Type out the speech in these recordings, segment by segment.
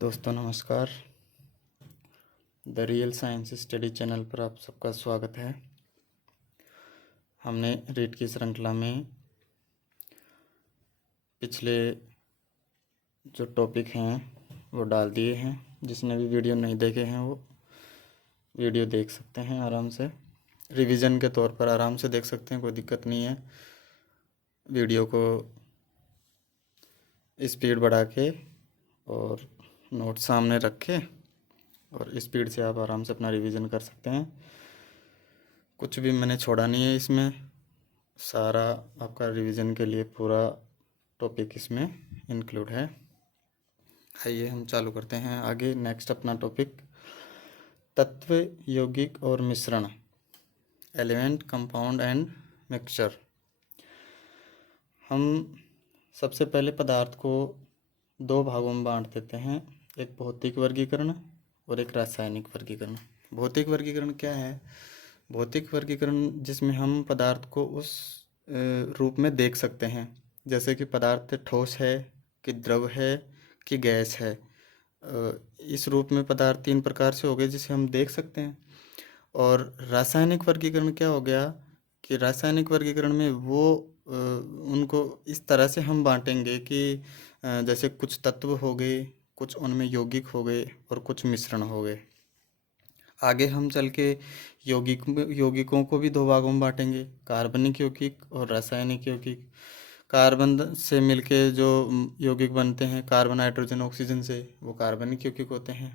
दोस्तों नमस्कार। The real science study channel पर आप सबका स्वागत है। हमने रीट की श्रृंखला में पिछले जो टॉपिक हैं वो डाल दिए हैं। जिसने भी वीडियो नहीं देखे हैं वो वीडियो देख सकते हैं आराम से, रिवीजन के तौर पर आराम से देख सकते हैं, कोई दिक्कत नहीं है। वीडियो को स्पीड बढ़ा के और नोट सामने रख के और स्पीड से आप आराम से अपना रिवीजन कर सकते हैं। कुछ भी मैंने छोड़ा नहीं है, इसमें सारा आपका रिवीजन के लिए पूरा टॉपिक इसमें इंक्लूड है। आइए हम चालू करते हैं आगे। नेक्स्ट अपना टॉपिक तत्व, यौगिक और मिश्रण, एलिमेंट, कंपाउंड एंड मिक्सचर। हम सबसे पहले पदार्थ को दो भागों में बांट देते हैं, एक भौतिक वर्गीकरण और एक रासायनिक वर्गीकरण। भौतिक वर्गीकरण क्या है? भौतिक वर्गीकरण जिसमें हम पदार्थ को उस रूप में देख सकते हैं, जैसे कि पदार्थ ठोस है कि द्रव है कि गैस है। इस रूप में पदार्थ तीन प्रकार से हो गए जिसे हम देख सकते हैं। और रासायनिक वर्गीकरण क्या हो गया कि रासायनिक वर्गीकरण में वो उनको इस तरह से हम बांटेंगे कि जैसे कुछ तत्व हो गए, कुछ उनमें यौगिक हो गए और कुछ मिश्रण हो गए। आगे हम चल के यौगिकों को भी दो भागों में बांटेंगे, कार्बनिक यौगिक और रासायनिक यौगिक। कार्बन से मिलके जो यौगिक बनते हैं कार्बन, हाइड्रोजन, ऑक्सीजन से, वो कार्बनिक यौगिक होते हैं।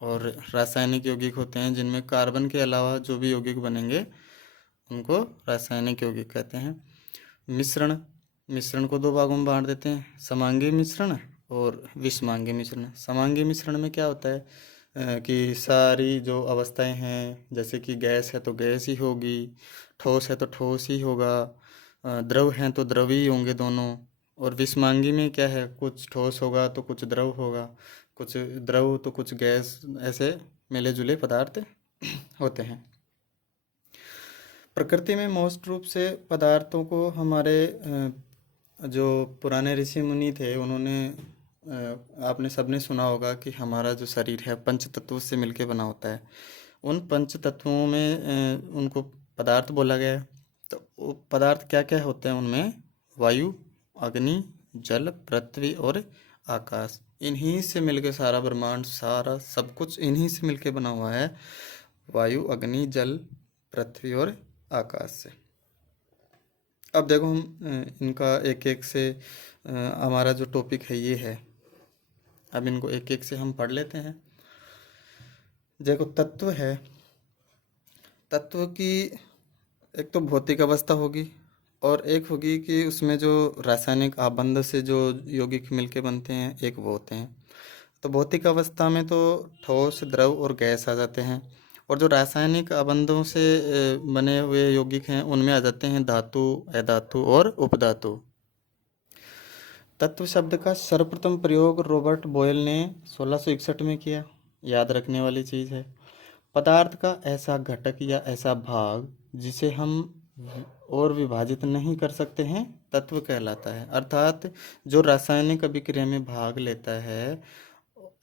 और रासायनिक यौगिक होते हैं जिनमें कार्बन के अलावा जो भी यौगिक बनेंगे उनको रासायनिक यौगिक कहते हैं। मिश्रण को दो भागों में बांट देते हैं, समांगी मिश्रण और विषमांगी मिश्रण। समांगी मिश्रण में क्या होता है कि सारी जो अवस्थाएं हैं, जैसे कि गैस है तो गैस ही होगी, ठोस है तो ठोस ही होगा, द्रव हैं तो द्रव ही होंगे दोनों। और विषमांगी में क्या है, कुछ ठोस होगा तो कुछ द्रव होगा, कुछ द्रव तो कुछ गैस, ऐसे मिले जुले पदार्थ होते हैं। प्रकृति में मोस्ट रूप से पदार्थों को हमारे जो पुराने ऋषि मुनि थे उन्होंने आपने सबने सुना होगा कि हमारा जो शरीर है पंच तत्वों से मिलके बना होता है। उन पंच तत्वों में उनको पदार्थ बोला गया है। तो वो पदार्थ क्या क्या होते हैं उनमें? वायु, अग्नि, जल, पृथ्वी और आकाश। इन्हीं से मिलके सारा ब्रह्मांड, सारा सब कुछ इन्हीं से मिलके बना हुआ है, वायु, अग्नि, जल, पृथ्वी और आकाश से। अब देखो हम इनका एक एक से हमारा जो टॉपिक है ये है, अब इनको एक एक से हम पढ़ लेते हैं। देखो तत्व है, तत्व की एक तो भौतिक अवस्था होगी और एक होगी कि उसमें जो रासायनिक आबंध से जो यौगिक मिलके बनते हैं, एक वो होते हैं। तो भौतिक अवस्था में तो ठोस, द्रव और गैस आ जाते हैं। और जो रासायनिक आबंधों से बने हुए यौगिक हैं उनमें आ जाते हैं धातु, अधातु और उपधातु। तत्व शब्द का सर्वप्रथम प्रयोग रॉबर्ट बॉयल ने 1661 में किया। याद रखने वाली चीज़ है। पदार्थ का ऐसा घटक या ऐसा भाग जिसे हम और विभाजित नहीं कर सकते हैं तत्व कहलाता है। अर्थात जो रासायनिक अभिक्रिया में भाग लेता है,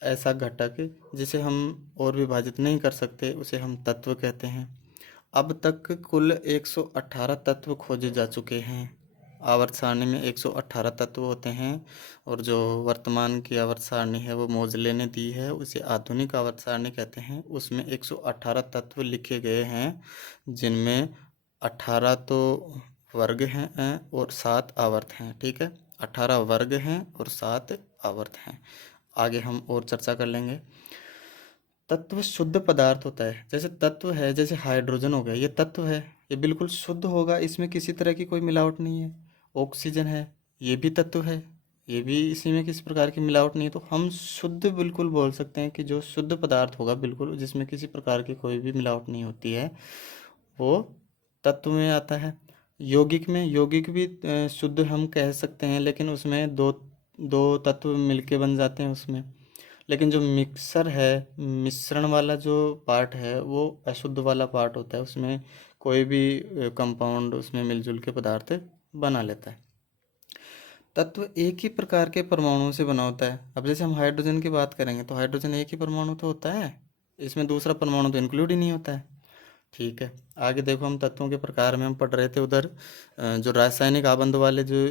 ऐसा घटक जिसे हम और विभाजित नहीं कर सकते उसे हम तत्व कहते हैं। अब तक कुल 118 तत्व खोजे जा चुके हैं। आवर्त सारणी में 118 तत्व होते हैं और जो वर्तमान की आवर्त सारणी है वो मोजले ने दी है, उसे आधुनिक आवर्त सारणी कहते हैं। उसमें 118 तत्व लिखे गए हैं जिनमें 18 तो वर्ग हैं और 7 आवर्त हैं। ठीक है, 18 वर्ग हैं और 7 आवर्त हैं। आगे हम और चर्चा कर लेंगे। तत्व शुद्ध पदार्थ होता है। जैसे तत्व है, जैसे हाइड्रोजन हो गया, ये तत्व है, ये बिल्कुल शुद्ध होगा, इसमें किसी तरह की कोई मिलावट नहीं है। ऑक्सीजन है, ये भी तत्व है, ये भी इसी में किसी प्रकार की मिलावट नहीं है। तो हम शुद्ध बिल्कुल बोल सकते हैं कि जो शुद्ध पदार्थ होगा बिल्कुल, जिसमें किसी प्रकार की कोई भी मिलावट नहीं होती है, वो तत्व में आता है। यौगिक में, यौगिक भी शुद्ध हम कह सकते हैं, लेकिन उसमें दो दो तत्व मिलके बन जाते हैं उसमें। लेकिन जो मिक्सर है, मिश्रण वाला जो पार्ट है, वो अशुद्ध वाला पार्ट होता है। उसमें कोई भी कंपाउंड उसमें मिलजुल के पदार्थ बना लेता है। तत्व एक ही प्रकार के परमाणुओं से बना होता है। अब जैसे हम हाइड्रोजन की बात करेंगे तो हाइड्रोजन एक ही परमाणु तो होता है, इसमें दूसरा परमाणु तो इंक्लूड ही नहीं होता है। ठीक है, आगे देखो, हम तत्वों के प्रकार में हम पढ़ रहे थे उधर जो रासायनिक आबंध वाले जो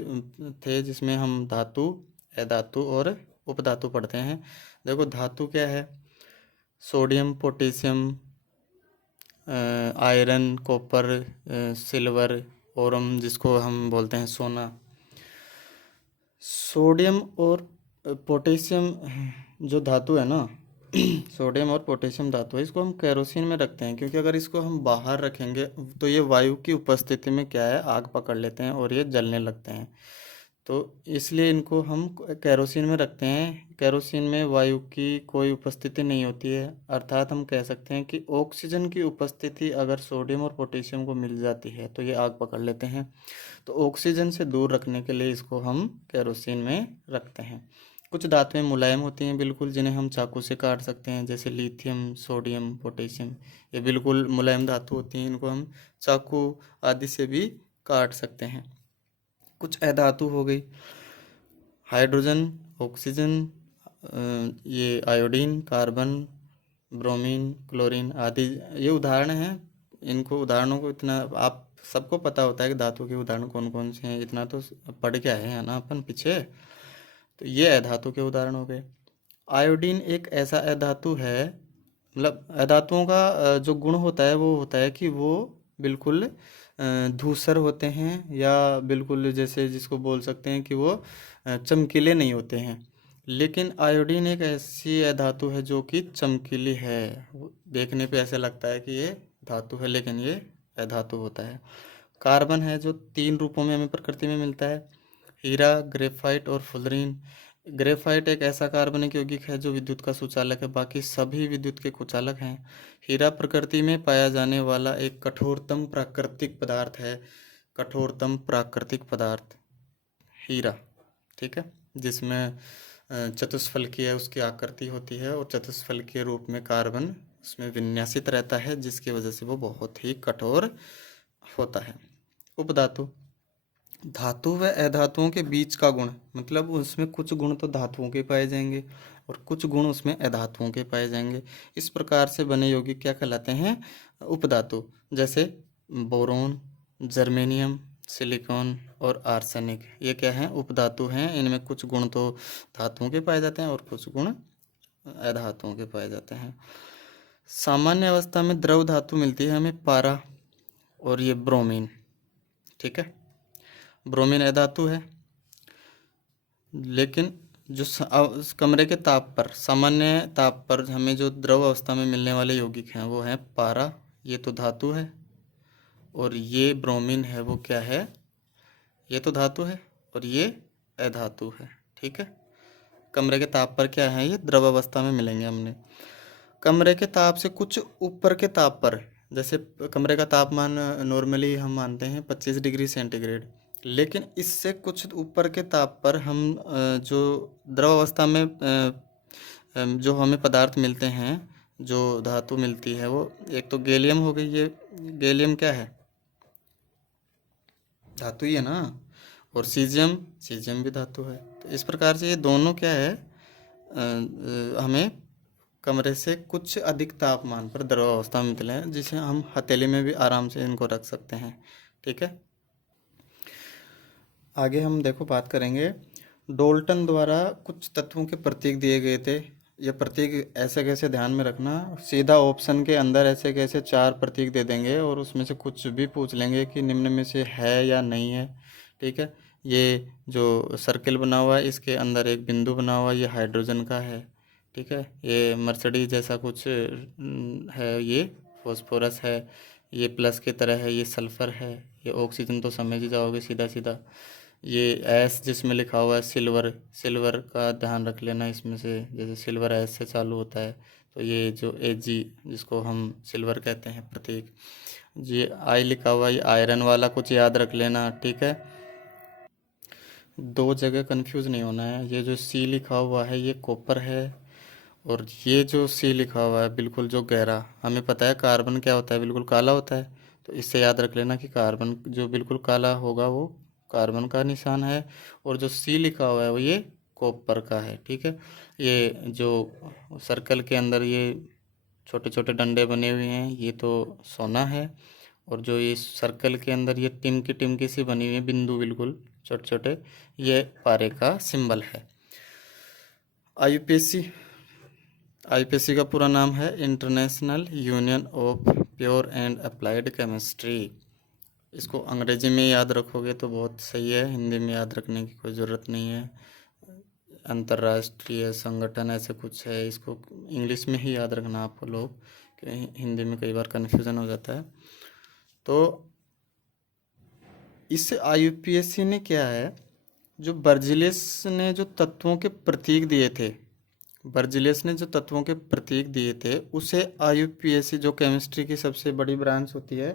थे, जिसमें हम धातु, अधातु और उपधातु पढ़ते हैं। देखो धातु क्या है, sodium, potassium, iron, copper, silver, Oram जिसको हम बोलते हैं सोना। सोडियम और पोटेशियम जो धातु है ना, सोडियम और पोटेशियम धातु है, इसको हम केरोसिन में रखते हैं, क्योंकि अगर इसको हम बाहर रखेंगे तो ये वायु की उपस्थिति में क्या है, आग पकड़ लेते हैं और ये जलने लगते हैं। तो इसलिए इनको हम केरोसिन में रखते हैं। केरोसिन में वायु की कोई उपस्थिति नहीं होती है, अर्थात हम कह सकते हैं कि ऑक्सीजन की उपस्थिति अगर सोडियम और पोटेशियम को मिल जाती है तो ये आग पकड़ लेते हैं। तो ऑक्सीजन से दूर रखने के लिए इसको हम केरोसिन में रखते हैं। कुछ धातुएं मुलायम होती हैं बिल्कुल, जिन्हें हम चाकू से काट सकते हैं, जैसे लिथियम, सोडियम, पोटेशियम, ये बिल्कुल मुलायम धातु होती हैं, इनको हम चाकू आदि से भी काट सकते हैं। कुछ अधातु हो गई, हाइड्रोजन, ऑक्सीजन, ये आयोडीन, कार्बन, ब्रोमीन, क्लोरीन आदि, ये उदाहरण हैं। इनको उदाहरणों को इतना आप सबको पता होता है कि धातु के उदाहरण कौन कौन से हैं, इतना तो पढ़ के आए हैं ना अपन पीछे। तो ये अधातु के उदाहरण हो गए। आयोडीन एक ऐसा अधातु है, मतलब अधातुओं का जो गुण होता है वो होता है कि वो बिल्कुल धूसर होते हैं, या बिल्कुल जैसे जिसको बोल सकते हैं कि वो चमकीले नहीं होते हैं। लेकिन आयोडीन एक ऐसी धातु है जो कि चमकीली है, देखने पे ऐसा लगता है कि ये धातु है लेकिन ये अधातु होता है। कार्बन है जो 3 रूपों में हमें प्रकृति में मिलता है, हीरा, ग्रेफाइट और फुलरीन। ग्रेफाइट एक ऐसा कार्बनिक यौगिक है जो विद्युत का सुचालक है, बाकी सभी विद्युत के कुचालक हैं। हीरा प्रकृति में पाया जाने वाला एक कठोरतम प्राकृतिक पदार्थ है, कठोरतम प्राकृतिक पदार्थ हीरा। ठीक है, जिसमें चतुष्फलकीय उसकी आकृति होती है और चतुष्फलकीय रूप में कार्बन उसमें विन्यासित रहता है, जिसकी वजह से वो बहुत ही कठोर होता है। उपधातु, धातु व अधातुओं के बीच का गुण, मतलब उसमें कुछ गुण तो धातुओं के पाए जाएंगे और कुछ गुण उसमें अधातुओं के पाए जाएंगे। इस प्रकार से बने यौगिक क्या कहलाते हैं, उपधातु। जैसे बोरोन, जर्मेनियम, सिलिकॉन और आर्सेनिक, ये क्या हैं, उपधातु हैं। इनमें कुछ गुण तो धातुओं के पाए जाते हैं और कुछ गुण अधातुओं के पाए जाते हैं। सामान्य अवस्था में द्रव धातु मिलती है हमें पारा और ये ब्रोमीन। ठीक है, ब्रोमीन अधातु है, लेकिन जो कमरे के ताप पर, सामान्य ताप पर हमें जो द्रव अवस्था में मिलने वाले यौगिक हैं वो हैं पारा, ये तो धातु है, और ये ब्रोमीन है वो क्या है, ये तो धातु है और ये अधातु है। ठीक है, कमरे के ताप पर क्या है, ये द्रव अवस्था में मिलेंगे हमने। कमरे के ताप से कुछ ऊपर के ताप पर, जैसे कमरे का तापमान नॉर्मली हम मानते हैं 25 डिग्री सेंटीग्रेड, लेकिन इससे कुछ ऊपर के ताप पर हम जो द्रव अवस्था में जो हमें पदार्थ मिलते हैं, जो धातु मिलती है, वो एक तो गैलियम हो गई। ये गैलियम क्या है, धातु ही है ना, और सीजियम, सीजियम भी धातु है। तो इस प्रकार से ये दोनों क्या है, हमें कमरे से कुछ अधिक तापमान पर द्रव अवस्था में मिले हैं, जिसे हम हथेली में भी आराम से इनको रख सकते हैं। ठीक है, आगे हम देखो बात करेंगे, डोल्टन द्वारा कुछ तत्वों के प्रतीक दिए गए थे। ये प्रतीक ऐसे कैसे ध्यान में रखना, सीधा ऑप्शन के अंदर ऐसे कैसे 4 प्रतीक दे देंगे और उसमें से कुछ भी पूछ लेंगे कि निम्न में से है या नहीं है। ठीक है, ये जो सर्किल बना हुआ है इसके अंदर एक बिंदु बना हुआ है, ये हाइड्रोजन का है। ठीक है, ये मर्सिडीज जैसा कुछ है, ये फॉस्फोरस है, ये प्लस की तरह है, ये सल्फर है, ये ऑक्सीजन तो समझ ही जाओगे सीधा सीधा। ये एस जिसमें लिखा हुआ है सिल्वर, सिल्वर का ध्यान रख लेना, इसमें से जैसे सिल्वर एस से चालू होता है, तो ये जो एजी जिसको हम सिल्वर कहते हैं प्रतीक, ये आई लिखा हुआ है, ये आयरन वाला कुछ याद रख लेना। ठीक है, 2 जगह कंफ्यूज नहीं होना है। ये जो सी लिखा हुआ है ये कॉपर है, और ये जो सी लिखा हुआ है बिल्कुल जो गहरा, हमें पता है कार्बन क्या होता है, बिल्कुल काला होता है, तो इससे याद रख लेना कि कार्बन जो बिल्कुल काला होगा वो कार्बन का निशान है, और जो सी लिखा हुआ है वो ये कॉपर का है। ठीक है, ये जो सर्कल के अंदर ये छोटे छोटे डंडे बने हुए हैं ये तो सोना है, और जो ये सर्कल के अंदर ये टिमकी सी बनी हुई है बिंदु बिल्कुल छोटे छोटे, ये पारे का सिंबल है। आईयूपीएसी, आईयूपीएसी का पूरा नाम है international union of pure and applied chemistry. इसको अंग्रेजी में याद रखोगे तो बहुत सही है, हिंदी में याद रखने की कोई ज़रूरत नहीं है। अंतर्राष्ट्रीय संगठन ऐसे कुछ है, इसको इंग्लिश में ही याद रखना आपको लोग, कि हिंदी में कई बार कन्फ्यूज़न हो जाता है। तो इस आईयूपीएसी ने क्या है, जो बर्जिलियस ने जो तत्वों के प्रतीक दिए थे, बर्जिलियस ने जो तत्वों के प्रतीक दिए थे उसे आईयूपीएसी, जो केमिस्ट्री की सबसे बड़ी ब्रांच होती है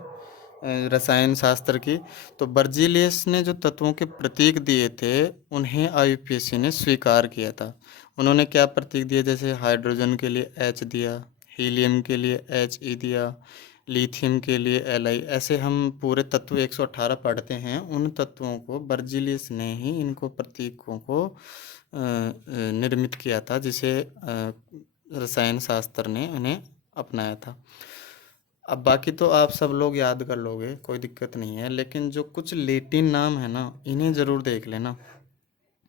रसायन शास्त्र की, तो बर्जिलियस ने जो तत्वों के प्रतीक दिए थे उन्हें आईयूपीएसी ने स्वीकार किया था। उन्होंने क्या प्रतीक दिए, जैसे हाइड्रोजन के लिए एच दिया, हीलियम के लिए एच ई दिया, लिथियम के लिए एल आई, ऐसे हम पूरे तत्व 118 पढ़ते हैं। उन तत्वों को बर्जिलियस ने ही इनको प्रतीकों को निर्मित किया था, जिसे रसायन शास्त्र ने उन्हें अपनाया था। अब बाकी तो आप सब लोग याद कर लोगे, कोई दिक्कत नहीं है, लेकिन जो कुछ लैटिन नाम है ना इन्हें ज़रूर देख लेना।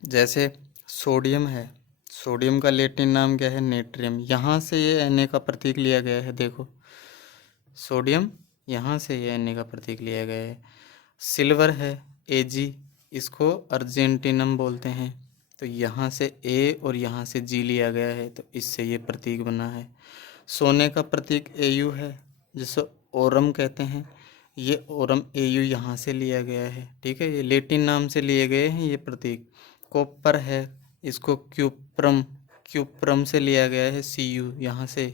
जैसे सोडियम है, सोडियम का लैटिन नाम क्या है, नेट्रियम, यहाँ से ये Na का प्रतीक लिया गया है। देखो सोडियम, यहाँ से ये Na का प्रतीक लिया गया है। सिल्वर है Ag, इसको अर्जेंटिनम बोलते हैं, तो यहाँ से A और यहाँ से G लिया गया है, तो इससे ये प्रतीक बना है। सोने का प्रतीक Au है, जिसे ओरम कहते हैं, ये ओरम Au यहाँ से लिया गया है। ठीक है, ये लैटिन नाम से लिए गए हैं ये प्रतीक। कॉपर है, इसको क्यूप्रम, क्यूप्रम से लिया गया है, Cu यहाँ से।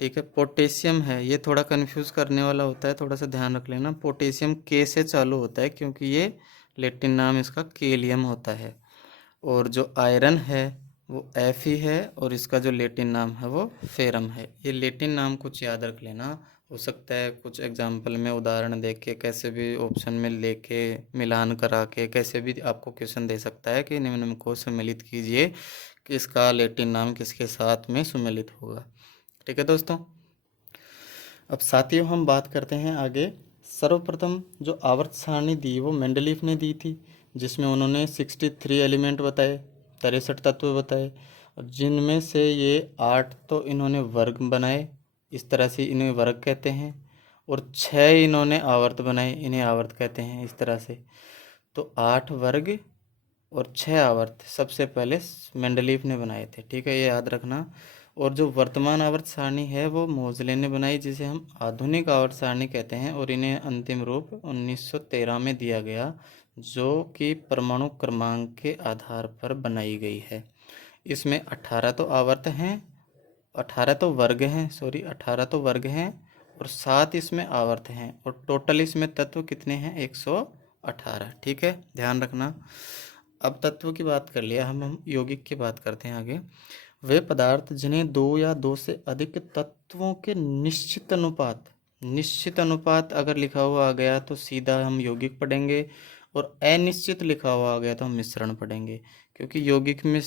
ठीक है, पोटेशियम है, ये थोड़ा कंफ्यूज करने वाला होता है, थोड़ा सा ध्यान रख लेना। पोटेशियम के से चालू होता है क्योंकि ये लैटिन नाम इसका केलियम होता है। और जो आयरन है वो एफ ही है, और इसका जो लैटिन नाम है वो फेरम है। ये लैटिन नाम कुछ याद रख लेना, हो सकता है कुछ एग्जाम्पल में उदाहरण दे के कैसे भी ऑप्शन में लेके मिलान करा के कैसे भी आपको क्वेश्चन दे सकता है कि निम्न में को सम्मिलित कीजिए कि इसका लैटिन नाम किसके साथ में सम्मिलित होगा। ठीक है दोस्तों, अब साथियों हम बात करते हैं आगे। सर्वप्रथम जो आवर्त सारणी दी वो मेंडलीफ ने दी थी, जिसमें उन्होंने 63 एलिमेंट बताए, 63 तत्व बताए, जिनमें से ये 8 तो इन्होंने वर्ग बनाए, इस तरह से इन्हें वर्ग कहते हैं, और 6 इन्होंने आवर्त बनाए, इन्हें आवर्त कहते हैं इस तरह से। तो 8 वर्ग और 6 आवर्त सबसे पहले मेंडलीफ ने बनाए थे। ठीक है, ये याद रखना। और जो वर्तमान आवर्त सारणी है वो मोजले ने बनाई, जिसे हम आधुनिक आवर्त सारणी कहते हैं, और इन्हें अंतिम रूप 1913 में दिया गया, जो कि परमाणु क्रमांक के आधार पर बनाई गई है। इसमें 18 तो आवर्त हैं, 18 तो वर्ग हैं, 18 तो वर्ग हैं, और 7 इसमें आवर्त हैं, और टोटल इसमें तत्व कितने हैं, 118। ठीक है, ध्यान रखना। अब तत्व की बात कर लिया, हम यौगिक की बात करते हैं आगे। वे पदार्थ जिन्हें 2 या 2 से अधिक तत्वों के निश्चित अनुपात, निश्चित अनुपात अगर लिखा हुआ आ गया तो सीधा हम यौगिक पढ़ेंगे, और अनिश्चित लिखा हुआ आ गया तो हम मिश्रण पढ़ेंगे, क्योंकि यौगिक में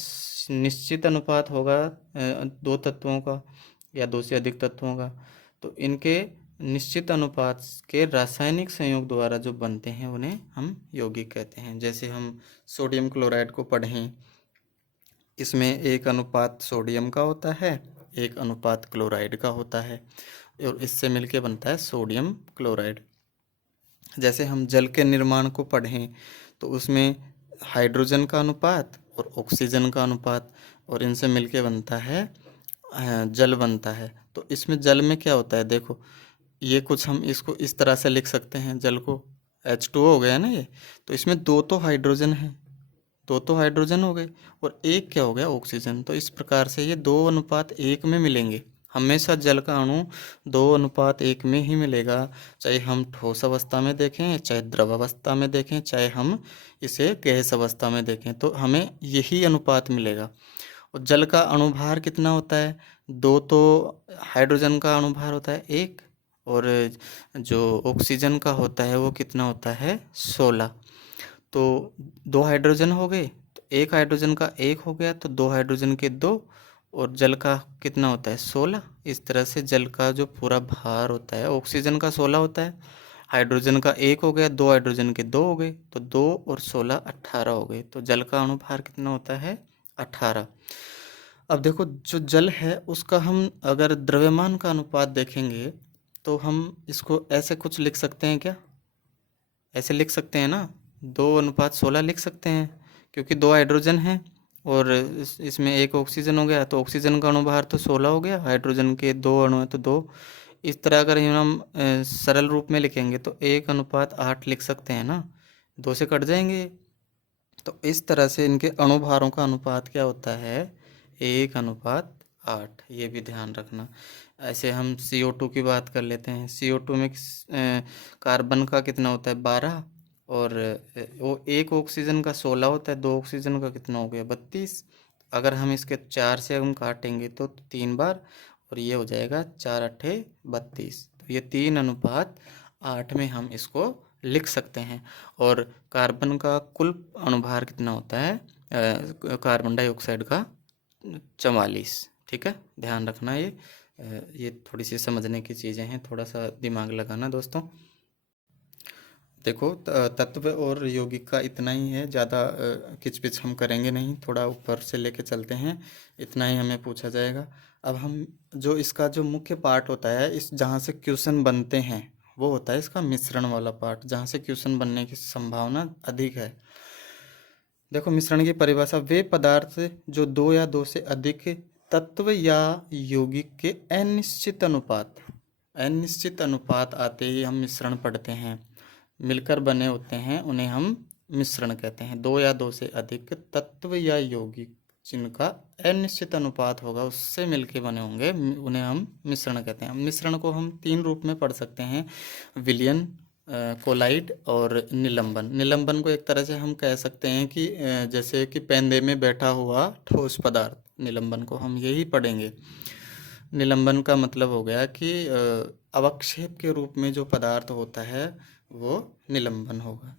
निश्चित अनुपात होगा 2 तत्वों का या 2 से अधिक तत्वों का, तो इनके निश्चित अनुपात के रासायनिक संयोग द्वारा जो बनते हैं उन्हें हम यौगिक कहते हैं। जैसे हम सोडियम क्लोराइड को पढ़ें, इसमें 1 अनुपात सोडियम का होता है, 1 अनुपात क्लोराइड का होता है, और इससे मिलके बनता है सोडियम क्लोराइड। जैसे हम जल के निर्माण को पढ़ें तो उसमें हाइड्रोजन का अनुपात और ऑक्सीजन का अनुपात, और इनसे मिलके बनता है जल बनता है। तो इसमें जल में क्या होता है, देखो ये कुछ हम इसको इस तरह से लिख सकते हैं, जल को H2O हो गया ना ये, तो इसमें 2 तो हाइड्रोजन है, 2 तो हाइड्रोजन हो गए, और 1 क्या हो गया, ऑक्सीजन। तो इस प्रकार से ये 2 अनुपात 1 में मिलेंगे। हमेशा जल का अणु 2 अनुपात 1 में ही मिलेगा, चाहे हम ठोस अवस्था में देखें, चाहे द्रव अवस्था में देखें, चाहे हम इसे गैस अवस्था में देखें, तो हमें यही अनुपात मिलेगा। और जल का अणुभार कितना होता है, 2 तो हाइड्रोजन का अणुभार होता है 1, और जो ऑक्सीजन का होता है वो कितना होता है, 16। तो 2 हाइड्रोजन हो गए, तो 1 हाइड्रोजन का 1 हो गया, तो 2 हाइड्रोजन के 2, और जल का कितना होता है 16। इस तरह से जल का जो पूरा भार होता है, ऑक्सीजन का 16 होता है, हाइड्रोजन का 1 हो गया, 2 हाइड्रोजन के 2 हो गए, तो 2 और 16 18 हो गए। तो जल का अणुभार कितना होता है 18। अब देखो जो जल है उसका हम अगर द्रव्यमान का अनुपात देखेंगे तो हम इसको ऐसे कुछ लिख सकते हैं क्या? ऐसे लिख सकते हैं ना, 2:16 लिख सकते हैं, क्योंकि 2 हाइड्रोजन हैं और इसमें 1 ऑक्सीजन हो गया, तो ऑक्सीजन का अणुभार तो 16 हो गया, हाइड्रोजन के 2 अणु हैं तो 2। इस तरह अगर हम सरल रूप में लिखेंगे तो 1:8 लिख सकते हैं ना, 2 से कट जाएंगे। तो इस तरह से इनके अणुभारों का अनुपात क्या होता है 1:8। ये भी ध्यान रखना। ऐसे हम CO2 की बात कर लेते हैं। CO2 में कार्बन का कितना होता है 12, और वो 1 ऑक्सीजन का 16 होता है, 2 ऑक्सीजन का कितना हो गया 32। अगर हम इसके 4 से हम काटेंगे तो 3 बार, और ये हो जाएगा 4×8 32। तो ये 3:8 में हम इसको लिख सकते हैं। और कार्बन का कुल अणुभार कितना होता है कार्बन डाइऑक्साइड का 44। ठीक है, ध्यान रखना। ये थोड़ी सी समझने की चीज़ें हैं, थोड़ा सा दिमाग लगाना दोस्तों। देखो तत्व और यौगिक का इतना ही है, ज़्यादा किचपिच हम करेंगे नहीं, थोड़ा ऊपर से लेके चलते हैं, इतना ही हमें पूछा जाएगा। अब हम जो इसका जो मुख्य पार्ट होता है, इस जहाँ से क्वेश्चन बनते हैं, वो होता है इसका मिश्रण वाला पार्ट, जहाँ से क्वेश्चन बनने की संभावना अधिक है। देखो मिश्रण की परिभाषा, वे पदार्थ जो 2 या 2 से अधिक तत्व या यौगिक के अनिश्चित अनुपात आते ही हम मिश्रण पढ़ते हैं, मिलकर बने होते हैं, उन्हें हम मिश्रण कहते हैं। 2 या 2 से अधिक तत्व या यौगिक जिनका अनिश्चित अनुपात होगा, उससे मिलके बने होंगे, उन्हें हम मिश्रण कहते हैं। मिश्रण को हम 3 रूप में पढ़ सकते हैं, विलयन, कोलाइड और निलंबन। निलंबन को एक तरह से हम कह सकते हैं कि जैसे कि पेंदे में बैठा हुआ ठोस पदार्थ, निलंबन को हम यही पढ़ेंगे। निलंबन का मतलब हो गया कि अवक्षेप के रूप में जो पदार्थ होता है वो निलंबन होगा।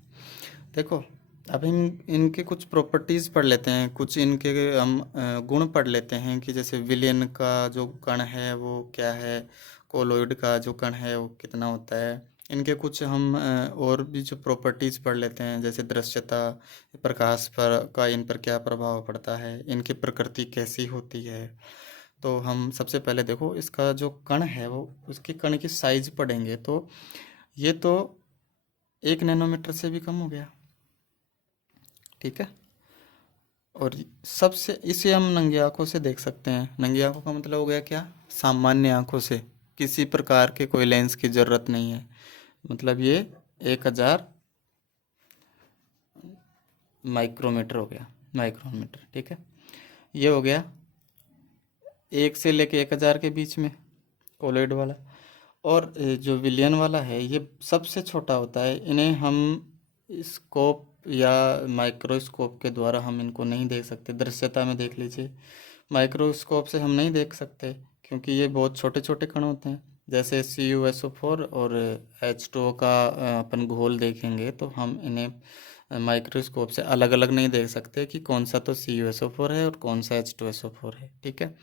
देखो अब हम इनके कुछ प्रॉपर्टीज़ पढ़ लेते हैं, कुछ इनके हम गुण पढ़ लेते हैं कि जैसे विलयन का जो कण है वो क्या है, कोलोइड का जो कण है वो कितना होता है। इनके कुछ हम और भी जो प्रॉपर्टीज़ पढ़ लेते हैं, जैसे दृश्यता, प्रकाश पर का इन पर क्या प्रभाव पड़ता है, इनकी प्रकृति कैसी होती है। तो हम सबसे पहले देखो इसका जो कण है वो, उसके कण की साइज पढ़ेंगे, तो ये तो 1 नैनोमीटर से भी कम हो गया। ठीक है, और सबसे इसे हम नंगी आंखों से देख सकते हैं। नंगी आंखों का मतलब हो गया क्या, सामान्य आंखों से, किसी प्रकार के कोई लेंस की ज़रूरत नहीं है। मतलब ये 1000 माइक्रोमीटर हो गया, माइक्रोमीटर। ठीक है, ये हो गया 1 से लेके 1000 के बीच में कोलोइड वाला। और जो विलियन वाला है ये सबसे छोटा होता है। इन्हें हम स्कोप या माइक्रोस्कोप के द्वारा हम इनको नहीं देख सकते। दृश्यता में देख लीजिए, माइक्रोस्कोप से हम नहीं देख सकते क्योंकि ये बहुत छोटे छोटे कण होते हैं। जैसे CuSO4 और H2O का अपन घोल देखेंगे तो हम इन्हें माइक्रोस्कोप से अलग अलग नहीं देख सकते कि कौन सा तो CuSO4 है और कौन सा H2SO4 है। ठीक है,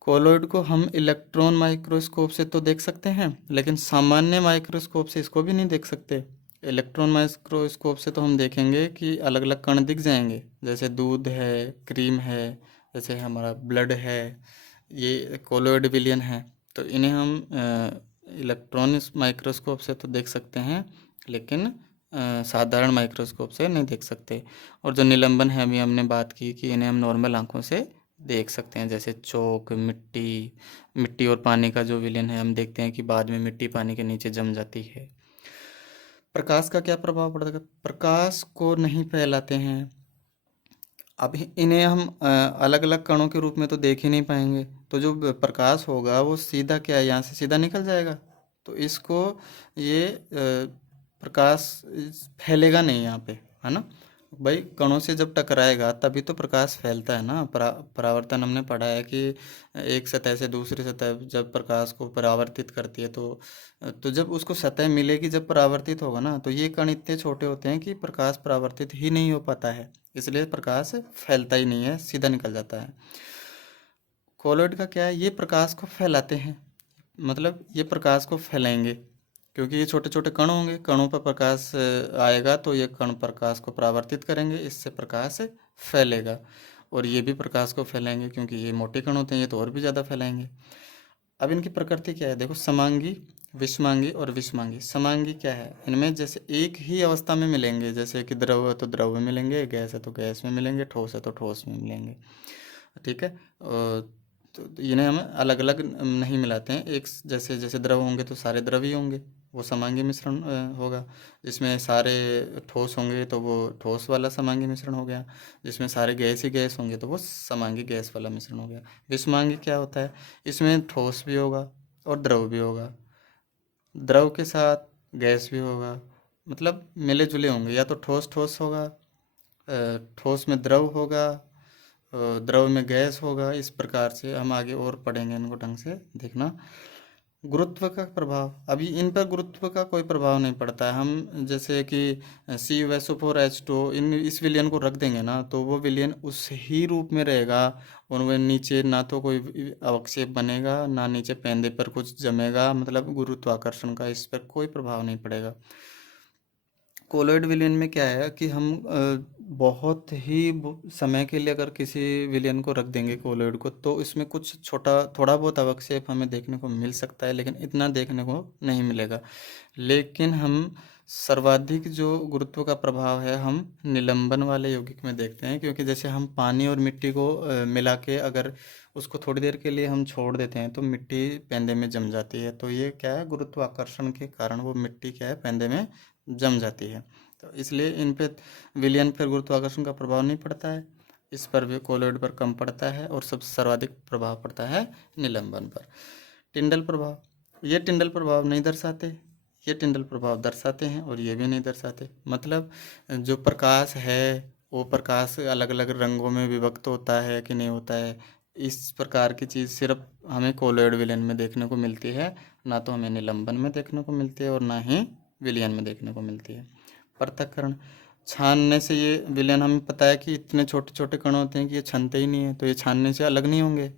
कोलोइड को हम इलेक्ट्रॉन माइक्रोस्कोप से तो देख सकते हैं, लेकिन सामान्य माइक्रोस्कोप से इसको भी नहीं देख सकते। इलेक्ट्रॉन माइक्रोस्कोप से तो हम देखेंगे कि अलग अलग कण दिख जाएंगे, जैसे दूध है, क्रीम है, जैसे हमारा ब्लड है, ये कोलोइड विलियन है। तो इन्हें हम इलेक्ट्रॉनिक माइक्रोस्कोप से तो देख सकते हैं, लेकिन साधारण माइक्रोस्कोप से नहीं देख सकते। और जो निलंबन है, अभी हमने बात की कि इन्हें हम नॉर्मल आंखों से देख सकते हैं, जैसे चौक, मिट्टी और पानी का जो विलयन है, हम देखते हैं कि बाद में मिट्टी पानी के नीचे जम जाती है। प्रकाश का क्या प्रभाव पड़ता है, प्रकाश को नहीं फैलाते हैं। अब इन्हें हम अलग अलग कणों के रूप में तो देख ही नहीं पाएंगे, तो जो प्रकाश होगा वो सीधा क्या है, यहाँ से सीधा निकल जाएगा। तो इसको ये प्रकाश फैलेगा नहीं यहाँ पे, है ना। भाई कणों से जब टकराएगा तभी तो प्रकाश फैलता है ना। परावर्तन हमने पढ़ा है कि एक सतह से दूसरी सतह जब प्रकाश को परावर्तित करती है तो जब उसको सतह मिलेगी, जब परावर्तित होगा ना, तो ये कण इतने छोटे होते हैं कि प्रकाश परावर्तित ही नहीं हो पाता है, इसलिए प्रकाश फैलता ही नहीं है, सीधा निकल जाता है। कोलॉइड का क्या है, ये प्रकाश को फैलाते हैं, मतलब ये प्रकाश को फैलाएंगे, क्योंकि ये छोटे छोटे कण होंगे, कणों पर प्रकाश आएगा तो ये कण प्रकाश को परावर्तित करेंगे, इससे प्रकाश फैलेगा। और ये भी प्रकाश को फैलाएंगे, क्योंकि ये मोटे कण होते हैं, ये तो और भी ज़्यादा फैलाएंगे। अब इनकी प्रकृति क्या है, देखो, समांगी, विषमांगी और विषमांगी। समांगी क्या है, इनमें जैसे एक ही अवस्था में मिलेंगे, जैसे कि द्रव है तो द्रव में मिलेंगे, गैस है तो गैस में मिलेंगे, ठोस है तो ठोस में मिलेंगे, ठीक है। तो इन्हें हम अलग अलग नहीं मिलाते हैं, एक जैसे जैसे द्रव होंगे तो सारे द्रव ही होंगे, वो समांगी मिश्रण होगा। जिसमें सारे ठोस होंगे तो वो ठोस वाला समांगी मिश्रण हो गया, जिसमें सारे गैस ही गैस होंगे तो वो समांगी गैस वाला मिश्रण हो गया। विषमांगी क्या होता है, इसमें ठोस भी होगा और द्रव भी होगा, द्रव के साथ गैस भी होगा, मतलब मिले जुले होंगे, या तो ठोस ठोस होगा, ठोस में द्रव होगा, द्रव में गैस होगा। इस प्रकार से हम आगे और पढ़ेंगे इनको ढंग से, देखना। गुरुत्व का प्रभाव, अभी इन पर गुरुत्व का कोई प्रभाव नहीं पड़ता है। हम जैसे कि CuSO4H2 इन इस विलयन को रख देंगे ना, तो वो विलयन उस ही रूप में रहेगा, और वह नीचे ना तो कोई अवक्षेप बनेगा, ना नीचे पेंदे पर कुछ जमेगा, मतलब गुरुत्वाकर्षण का इस पर कोई प्रभाव नहीं पड़ेगा। कोलॉइड विलयन में क्या है कि हम बहुत ही समय के लिए अगर किसी विलयन को रख देंगे कोलॉइड को, तो इसमें कुछ छोटा थोड़ा बहुत अवक्षेप हमें देखने को मिल सकता है, लेकिन इतना देखने को नहीं मिलेगा। लेकिन हम सर्वाधिक जो गुरुत्व का प्रभाव है हम निलंबन वाले यौगिक में देखते हैं, क्योंकि जैसे हम पानी और मिट्टी को मिला के अगर उसको थोड़ी देर के लिए हम छोड़ देते हैं तो मिट्टी पेंदे में जम जाती है, तो ये क्या है, गुरुत्वाकर्षण के कारण वो मिट्टी क्या है, पेंदे में जम जाती है। तो इसलिए इन पे विलयन पर गुरुत्वाकर्षण का प्रभाव नहीं पड़ता है, इस पर भी कोलॉइड पर कम पड़ता है, और सबसे सर्वाधिक प्रभाव पड़ता है निलंबन पर। टिंडल प्रभाव, ये टिंडल प्रभाव नहीं दर्शाते, ये टिंडल प्रभाव दर्शाते हैं, और ये भी नहीं दर्शाते। मतलब जो प्रकाश है वो प्रकाश अलग अलग रंगों में विभक्त होता है कि नहीं होता है, इस प्रकार की चीज़ सिर्फ हमें कोलॉइड विलयन में देखने को मिलती है, ना तो हमें निलंबन में देखने को मिलती है और ना ही विलयन में देखने को मिलती है। पृथक्करण, छानने से ये विलयन हमें पता है कि इतने छोटे छोटे कण होते हैं कि ये छनते ही नहीं है, तो ये छानने से अलग नहीं होंगे।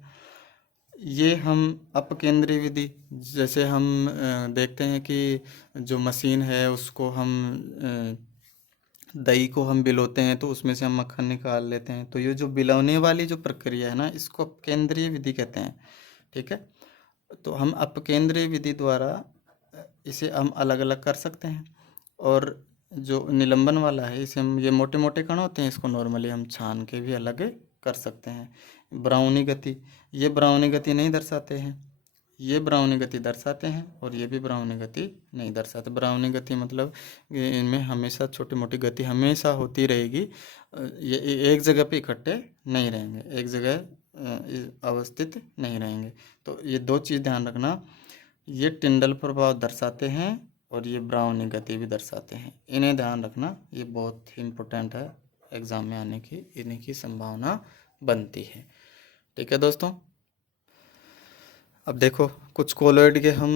ये हम अपकेंद्री विधि, जैसे हम देखते हैं कि जो मशीन है उसको हम दही को हम बिलोते हैं तो उसमें से हम मक्खन निकाल लेते हैं, तो ये जो बिलौने वाली जो प्रक्रिया है ना, इसको अपकेंद्रीय विधि कहते हैं, ठीक है। तो हम अपकेंद्रीय विधि द्वारा इसे हम अलग अलग कर सकते हैं। और जो निलंबन वाला है, इसे हम, ये मोटे मोटे कण होते हैं, इसको नॉर्मली हम छान के भी अलग कर सकते हैं। ब्राउनी गति, ये ब्राउनी गति नहीं दर्शाते हैं, ये ब्राउनी गति दर्शाते हैं, और ये भी ब्राउनी गति नहीं दर्शाते। ब्राउनी गति मतलब इनमें हमेशा छोटी मोटी गति हमेशा होती रहेगी, ये एक जगह पे इकट्ठे नहीं रहेंगे, एक जगह अवस्थित नहीं रहेंगे। तो ये दो चीज़ ध्यान रखना, ये टिंडल प्रभाव दर्शाते हैं और ये ब्राउनी गति भी दर्शाते हैं, इन्हें ध्यान रखना, ये बहुत ही इम्पोर्टेंट है, एग्ज़ाम में आने की इन्हीं की संभावना बनती है, ठीक है दोस्तों। अब देखो कुछ कोलॉइड के हम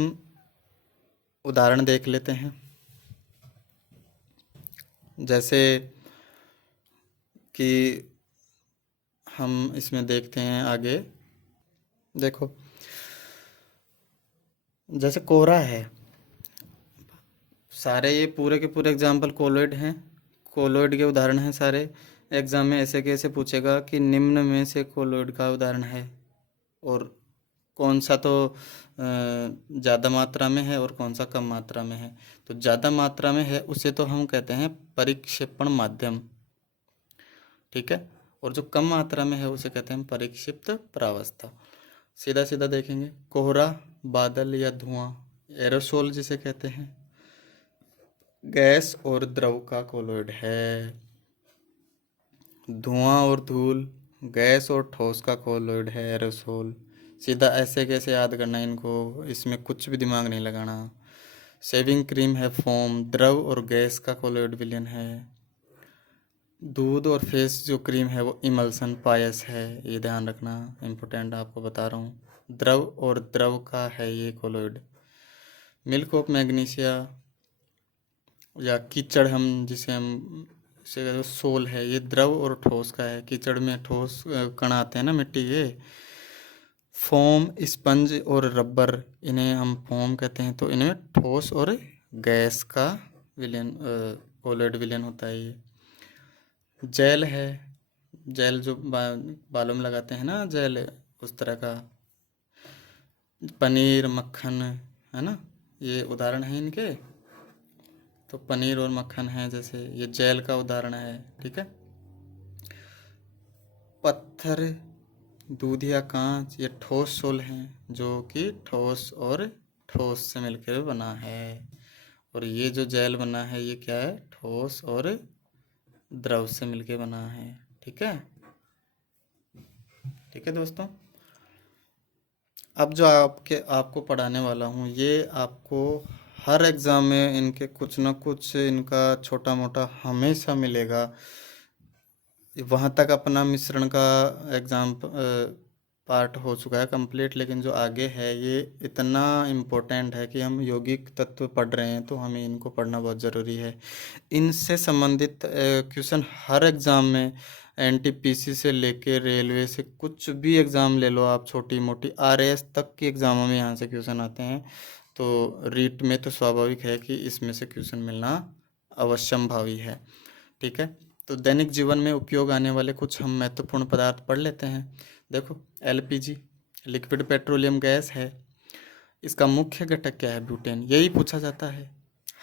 उदाहरण देख लेते हैं, जैसे कि हम इसमें देखते हैं आगे, देखो जैसे कोहरा है, सारे ये पूरे के पूरे एग्जाम्पल कोलॉइड हैं, कोलॉइड के उदाहरण हैं सारे। एग्जाम में ऐसे कैसे पूछेगा कि निम्न में से कोलॉइड का उदाहरण है, और कौन सा तो ज़्यादा मात्रा में है और कौन सा कम मात्रा में है। तो ज़्यादा मात्रा में है उसे तो हम कहते हैं परिक्षेपण माध्यम, ठीक है, और जो कम मात्रा में है उसे कहते हैं परिक्षिप्त परावस्था। सीधा सीधा देखेंगे, कोहरा, बादल या धुआं, एरोसोल जिसे कहते हैं, गैस और द्रव का कोलॉइड है। धुआं और धूल, गैस और ठोस का कोलॉइड है एरोसोल। सीधा ऐसे कैसे याद करना इनको, इसमें कुछ भी दिमाग नहीं लगाना। शेविंग क्रीम है फोम, द्रव और गैस का कोलॉइड विलयन है। दूध और फेस जो क्रीम है वो इमल्सन पायस है, ये ध्यान रखना, इम्पोर्टेंट आपको बता रहा हूँ। द्रव और द्रव का है ये कोलोइड। मिल्क ऑफ मैग्नीशिया या कीचड़, हम जिसे हम इसे कहते हैं सोल है, ये द्रव और ठोस का है। कीचड़ में ठोस कण आते हैं ना मिट्टी के। फोम, स्पंज और रबर, इन्हें हम फोम कहते हैं। तो इनमें ठोस और गैस का विलयन, कोलोइड विलयन होता है ये। जेल है, जेल जो बालों में लगाते हैं ना जेल, उस तरह का। पनीर, मक्खन, है ना, ये उदाहरण है इनके। तो पनीर और मक्खन है जैसे, ये जेल का उदाहरण है, ठीक है। पत्थर, दूध या कांच, ये ठोस सोल हैं जो कि ठोस और ठोस से मिलकर बना है। और ये जो जेल बना है ये क्या है, ठोस और द्रव से मिलकर बना है, ठीक है। ठीक है दोस्तों, अब जो आपको पढ़ाने वाला हूँ ये आपको हर एग्ज़ाम में इनके कुछ ना कुछ इनका छोटा मोटा हमेशा मिलेगा। वहाँ तक अपना मिश्रण का एग्ज़ाम पार्ट हो चुका है कंप्लीट, लेकिन जो आगे है ये इतना इम्पोर्टेंट है कि हम यौगिक तत्व पढ़ रहे हैं तो हमें इनको पढ़ना बहुत ज़रूरी है। इनसे संबंधित क्वेश्चन हर एग्ज़ाम में, एनटीपीसी से लेके रेलवे से कुछ भी एग्ज़ाम ले लो आप, छोटी मोटी आरएएस तक की एग्ज़ामों में यहाँ से क्वेश्चन आते हैं। तो रीट में तो स्वाभाविक है कि इसमें से क्वेश्चन मिलना अवश्यंभावी है, ठीक है। तो दैनिक जीवन में उपयोग आने वाले कुछ हम महत्वपूर्ण पदार्थ पढ़ लेते हैं। देखो, एलपीजी लिक्विड पेट्रोलियम गैस है, इसका मुख्य घटक क्या है, ब्यूटेन, यही पूछा जाता है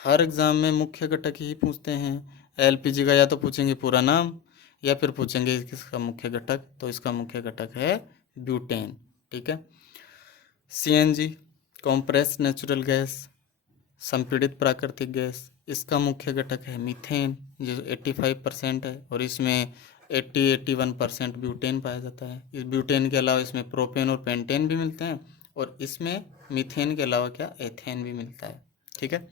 हर एग्ज़ाम में, मुख्य घटक ही पूछते हैं। एलपीजी का या तो पूछेंगे पूरा नाम या फिर पूछेंगे इसका मुख्य घटक, तो इसका मुख्य घटक है ब्यूटेन, ठीक है। सीएनजी कॉम्प्रेस्ड नेचुरल गैस, संपीड़ित प्राकृतिक गैस, इसका मुख्य घटक है मीथेन जो 85% है, और इसमें 81% ब्यूटेन पाया जाता है। इस ब्यूटेन के अलावा इसमें प्रोपेन और पेंटेन भी मिलते हैं, और इसमें मीथेन के अलावा क्या, एथेन भी मिलता है, ठीक है।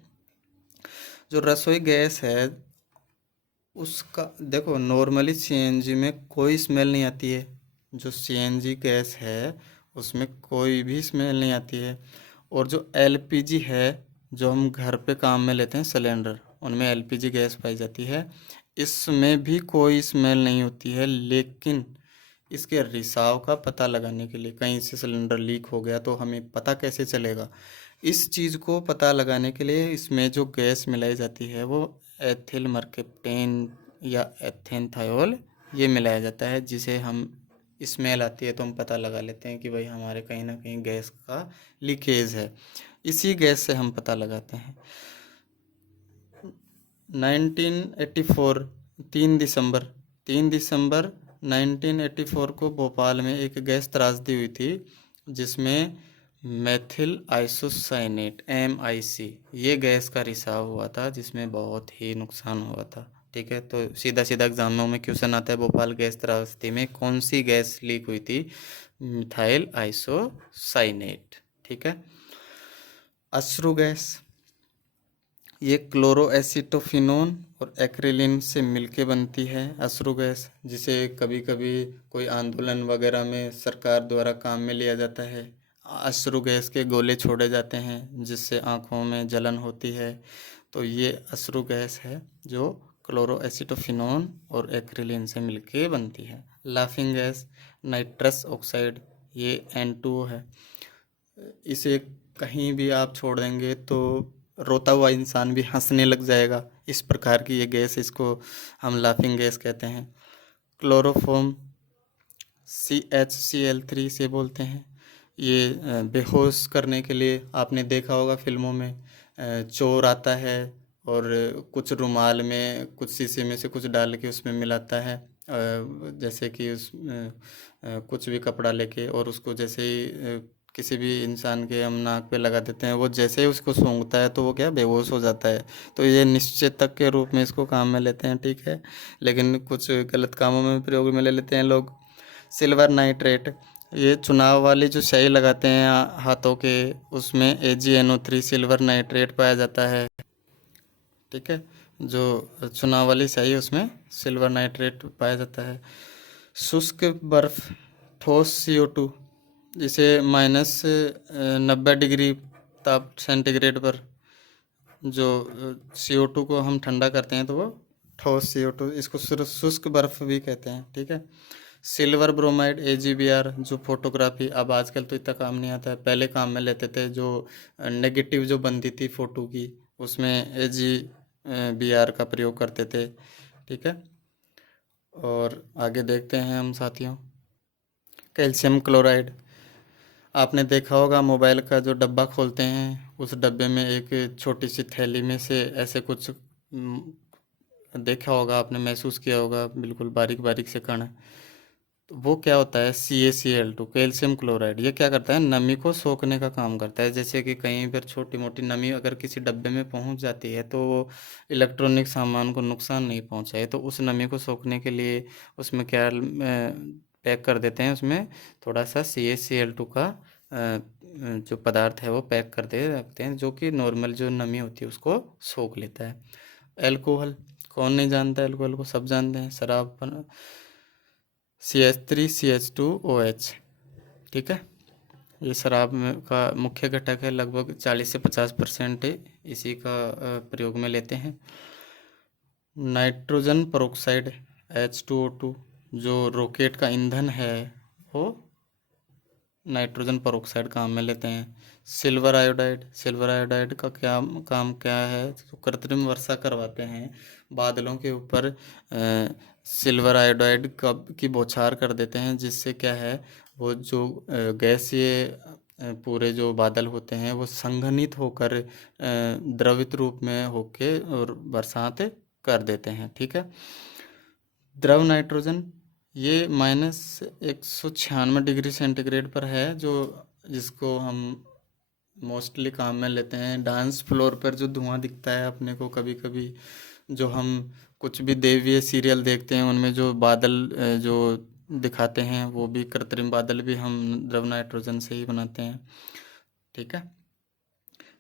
जो रसोई गैस है उसका देखो, नॉर्मली सीएनजी में कोई स्मेल नहीं आती है। जो सीएनजी गैस है उसमें कोई भी स्मेल नहीं आती है। और जो एलपीजी है, जो हम घर पे काम में लेते हैं सिलेंडर, उनमें एलपीजी गैस पाई जाती है, इसमें भी कोई स्मेल नहीं होती है। लेकिन इसके रिसाव का पता लगाने के लिए, कहीं से सिलेंडर लीक हो गया तो हमें पता कैसे चलेगा, इस चीज़ को पता लगाने के लिए इसमें जो गैस मिलाई जाती है वो एथिल मर्केप्टेन या एथेनथायोल ये मिलाया जाता है, जिसे हम स्मेल आती है तो हम पता लगा लेते हैं कि भाई हमारे कहीं ना कहीं गैस का लीकेज है। इसी गैस से हम पता लगाते हैं। 1984 3 दिसंबर 1984 को भोपाल में एक गैस त्रासदी हुई थी जिसमें मेथिल आइसोसाइनेट MIC ये गैस का रिसाव हुआ था, जिसमें बहुत ही नुकसान हुआ था, ठीक है। तो सीधा सीधा एग्जामों में क्वेश्चन आता है, भोपाल गैस त्रासदी में कौन सी गैस लीक हुई थी, मिथाइल आइसोसाइनेट, ठीक है। अश्रु गैस, ये क्लोरोएसिटोफिनोन और एक्रिलिन से मिलके बनती है अश्रु गैस, जिसे कभी कभी कोई आंदोलन वगैरह में सरकार द्वारा काम में लिया जाता है। अश्रु गैस के गोले छोड़े जाते हैं जिससे आँखों में जलन होती है। तो ये अश्रु गैस है जो क्लोरोएसिटोफिनोन और एक्रिलिन से मिलके बनती है। लाफिंग गैस, नाइट्रस ऑक्साइड, ये N2O है। इसे कहीं भी आप छोड़ देंगे तो रोता हुआ इंसान भी हंसने लग जाएगा, इस प्रकार की ये गैस, इसको हम लाफिंग गैस कहते हैं। क्लोरोफॉर्म CHCl3 से बोलते हैं। ये बेहोश करने के लिए, आपने देखा होगा फिल्मों में, चोर आता है और कुछ रुमाल में कुछ शीशे में से कुछ डाल के उसमें मिलाता है, जैसे कि उस कुछ भी कपड़ा लेके, और उसको जैसे ही किसी भी इंसान के हम नाक पे लगा देते हैं, वो जैसे ही उसको सूंघता है तो वो क्या, बेहोश हो जाता है। तो ये निश्चेतक के रूप में इसको काम में लेते हैं, ठीक है। लेकिन कुछ गलत कामों में प्रयोग में ले लेते हैं लोग। सिल्वर नाइट्रेट, ये चुनाव वाली जो स्याही लगाते हैं हाथों के, उसमें AgNO3 सिल्वर नाइट्रेट पाया जाता है, ठीक है। जो चुनाव वाली स्याही उसमें सिल्वर नाइट्रेट पाया जाता है। शुष्क बर्फ, ठोस CO2, जिसे -90 डिग्री ताप सेंटीग्रेड पर जो CO2 को हम ठंडा करते हैं तो वो ठोस CO2, इसको शुष्क बर्फ भी कहते हैं। ठीक है। सिल्वर ब्रोमाइड AgBr, जो फोटोग्राफी, अब आजकल तो इतना काम नहीं आता है, पहले काम में लेते थे। जो नेगेटिव जो बनती थी फ़ोटो की, उसमें AgBr का प्रयोग करते थे। ठीक है। और आगे देखते हैं हम साथियों, कैल्शियम क्लोराइड। आपने देखा होगा मोबाइल का जो डब्बा खोलते हैं, उस डब्बे में एक छोटी सी थैली में से ऐसे कुछ देखा होगा आपने, महसूस किया होगा, बिल्कुल बारीक बारीक से कण। तो वो क्या होता है, CaCl2, कैल्शियम क्लोराइड। ये क्या करता है, नमी को सोखने का काम करता है। जैसे कि कहीं पर छोटी मोटी नमी अगर किसी डब्बे में पहुंच जाती है तो वो इलेक्ट्रॉनिक सामान को नुकसान नहीं पहुंचाए, तो उस नमी को सोखने के लिए उसमें क्या पैक कर देते हैं, उसमें थोड़ा सा CaCl2 का जो पदार्थ है वो पैक कर दे रखते हैं, जो कि नॉर्मल जो नमी होती है उसको सोख लेता है। एल्कोहल, कौन नहीं जानता, एल्कोहल को सब जानते हैं, शराब CH3CH2OH। ठीक है। ये शराब में का मुख्य घटक है, लगभग 40 से 50% इसी का प्रयोग में लेते हैं। नाइट्रोजन पेरोक्साइड H2O2, जो रॉकेट का ईंधन है, वो नाइट्रोजन पेरोक्साइड काम में लेते हैं। सिल्वर आयोडाइड, सिल्वर आयोडाइड का क्या काम क्या है, तो कृत्रिम वर्षा करवाते हैं बादलों के ऊपर, सिल्वर आयोडाइड की बौछार कर देते हैं, जिससे क्या है, वो जो गैसीय पूरे जो बादल होते हैं वो संघनित होकर द्रवित रूप में होके और बरसात कर देते हैं। ठीक है। द्रव नाइट्रोजन, ये -196 डिग्री सेंटीग्रेड पर है, जो जिसको हम मोस्टली काम में लेते हैं। डांस फ्लोर पर जो धुआं दिखता है अपने को कभी कभी, जो हम कुछ भी देवीय सीरियल देखते हैं उनमें जो बादल जो दिखाते हैं, वो भी कृत्रिम बादल भी हम द्रव नाइट्रोजन से ही बनाते हैं। ठीक है।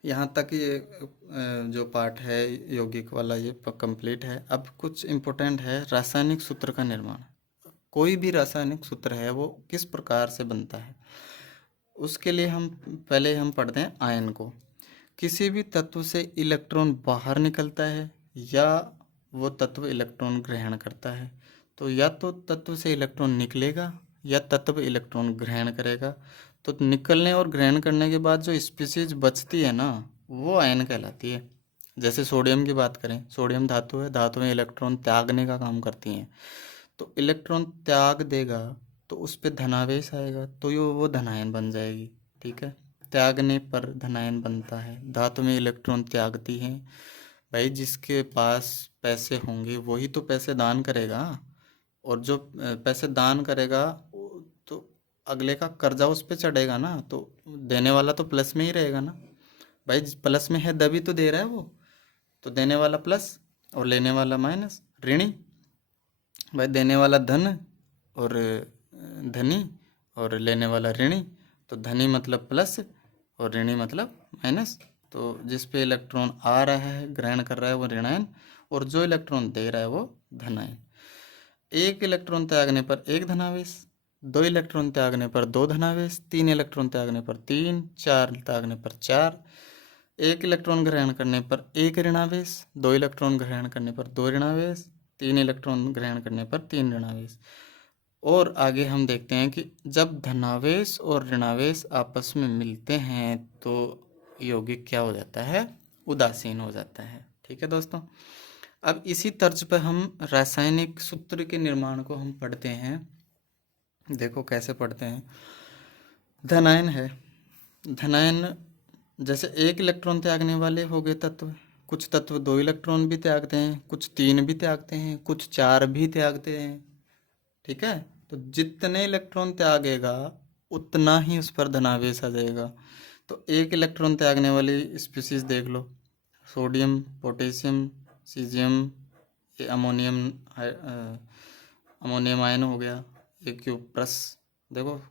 यहाँ तक ये जो पार्ट है यौगिक वाला ये कंप्लीट है। अब कुछ इम्पोर्टेंट है, रासायनिक सूत्र का निर्माण। कोई भी रासायनिक सूत्र है वो किस प्रकार से बनता है, उसके लिए हम पहले पढ़ते हैं आयन को। किसी भी तत्व से इलेक्ट्रॉन बाहर निकलता है या वो तत्व इलेक्ट्रॉन ग्रहण करता है, तो या तो तत्व से इलेक्ट्रॉन निकलेगा या तत्व इलेक्ट्रॉन ग्रहण करेगा। तो निकलने और ग्रहण करने के बाद जो स्पीशीज बचती है ना, वो आयन कहलाती है। जैसे सोडियम की बात करें, सोडियम धातु है, धातु में इलेक्ट्रॉन त्यागने का काम करती हैं, तो इलेक्ट्रॉन त्याग देगा तो उस पर धनावेश आएगा, तो ये वो धनायन बन जाएगी। ठीक है। त्यागने पर धनायन बनता है। धातु में इलेक्ट्रॉन त्यागती हैं। भाई जिसके पास पैसे होंगे वही तो पैसे दान करेगा, और जो पैसे दान करेगा तो अगले का कर्जा उस पर चढ़ेगा ना, तो देने वाला तो प्लस में ही रहेगा ना। भाई प्लस में है तभी तो दे रहा है वो, तो देने वाला प्लस और लेने वाला माइनस, ऋणी। भाई देने वाला धन और धनी और लेने वाला ऋणी, तो धनी मतलब प्लस और ऋणी मतलब माइनस। तो जिस पे इलेक्ट्रॉन आ रहा है ग्रहण कर रहा है वो ऋणायन, और जो इलेक्ट्रॉन दे रहा है वो धनायन। एक इलेक्ट्रॉन त्यागने पर एक धनावेश, दो इलेक्ट्रॉन त्यागने पर दो धनावेश, तीन इलेक्ट्रॉन त्यागने पर तीन, चार त्यागने पर चार, एक इलेक्ट्रॉन ग्रहण करने पर एक ऋणावेश, दो इलेक्ट्रॉन ग्रहण करने पर दो ऋणावेश, तीन इलेक्ट्रॉन ग्रहण करने पर तीन ऋणावेश। और आगे हम देखते हैं कि जब धनावेश और ऋणावेश आपस में मिलते हैं तो यौगिक क्या हो जाता है, उदासीन हो जाता है। ठीक है दोस्तों। अब इसी तर्ज पर हम रासायनिक सूत्र के निर्माण को हम पढ़ते हैं। देखो कैसे पढ़ते हैं। धनायन है, धनायन जैसे एक इलेक्ट्रॉन त्यागने वाले हो गए तत्व, कुछ तत्व दो इलेक्ट्रॉन भी त्यागते हैं, कुछ तीन भी त्यागते हैं, कुछ चार भी त्यागते हैं। ठीक है। तो जितने इलेक्ट्रॉन त्यागेगा उतना ही उस पर धनावेश आ जाएगा। तो एक इलेक्ट्रॉन त्यागने वाली स्पीशीज देख लो, सोडियम, पोटेशियम, सीजियम, ये अमोनियम आयन हो गया, एक क्यूप्रस। देखो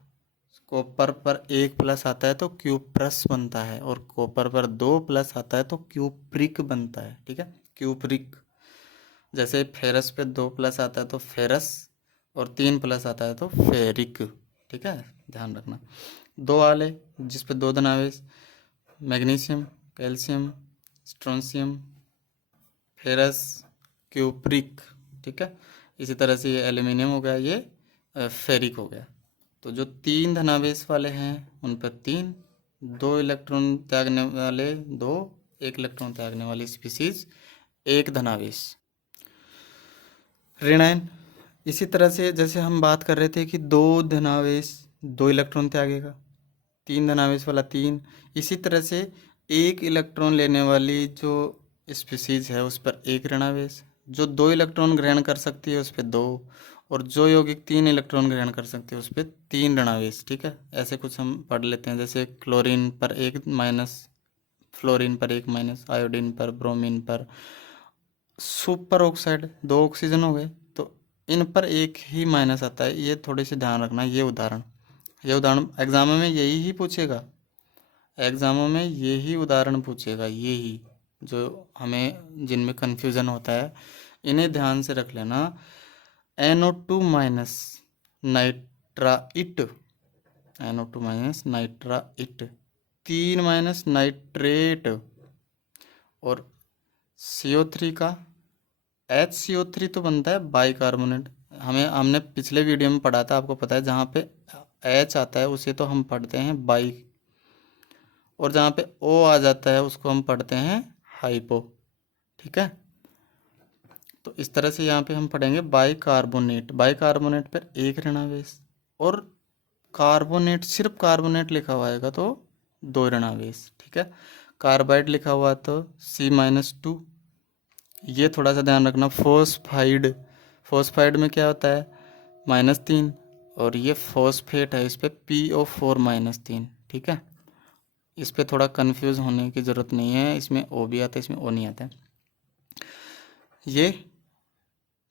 कॉपर पर एक प्लस आता है तो क्यूप्रस बनता है, और कॉपर पर दो प्लस आता है तो क्यूप्रिक बनता है। ठीक है, क्यूप्रिक। जैसे फेरस पे 2 प्लस आता है तो फेरस, और 3 प्लस आता है तो फेरिक। ठीक है, ध्यान रखना। 2 आले जिस पे 2 धनावेश, magnesium, calcium, strontium, ferrous, cupric. ठीक है, इसी तरह से ये एल्यूमिनियम हो गया, ये फेरिक हो गया। तो जो 3 धनावेश वाले हैं उन पर 3, 2 इलेक्ट्रॉन त्यागने वाले 2, 1 इलेक्ट्रॉन त्यागने वाली स्पीसीज 1 धनावेश। ऋणायन, इसी तरह से जैसे हम बात कर रहे थे कि 2 धनावेश 2 इलेक्ट्रॉन त्यागेगा, 3 धनावेश वाला 3, इसी तरह से 1 इलेक्ट्रॉन लेने वाली जो स्पीसीज है उस पर 1 ऋणावेश, जो 2 इलेक्ट्रॉन ग्रहण कर सकती है उस पर 2, और जो यौगिक 3 इलेक्ट्रॉन ग्रहण कर सकती है उस पर 3 ऋणावेश। ठीक है, ऐसे कुछ हम पढ़ लेते हैं, जैसे क्लोरीन पर 1 माइनस, फ्लोरीन पर 1 माइनस, आयोडीन पर, ब्रोमीन पर, सुपर ऑक्साइड 2 ऑक्सीजन हो गए, तो इन पर 1 ही माइनस आता है। ये थोड़ी सी ध्यान रखना। ये उदाहरण एग्जामों में यही ही पूछेगा, एग्जामों में यही उदाहरण पूछेगा, यही जो हमें जिनमें कन्फ्यूज़न होता है इन्हें ध्यान से रख लेना। NO2 minus nitrite, NO2 minus nitrite, 3 minus nitrate, और CO3 का HCO3 तो बनता है बाइकार्बोनेट। हमने पिछले वीडियो में पढ़ा था, आपको पता है, जहाँ पे H आता है उसे तो हम पढ़ते हैं बाई, और जहाँ पे O आ जाता है उसको हम पढ़ते हैं हाइपो। ठीक है, तो इस तरह से यहाँ पे हम पढ़ेंगे बाइकार्बोनेट, बाइकार्बोनेट पर 1 ऋणावेश, और कार्बोनेट, सिर्फ कार्बोनेट लिखा हुआ आएगा तो 2 ऋणावेश। ठीक है, कार्बाइड लिखा हुआ तो C-2। ये थोड़ा सा ध्यान रखना। फोस्फाइड, फोस्फाइड में क्या होता है -3, और ये फॉस्फेट है, इस पे PO4 -3। ठीक है, इस पे थोड़ा कंफ्यूज होने की ज़रूरत नहीं है, इसमें O भी आता है, इसमें O नहीं आता है। ये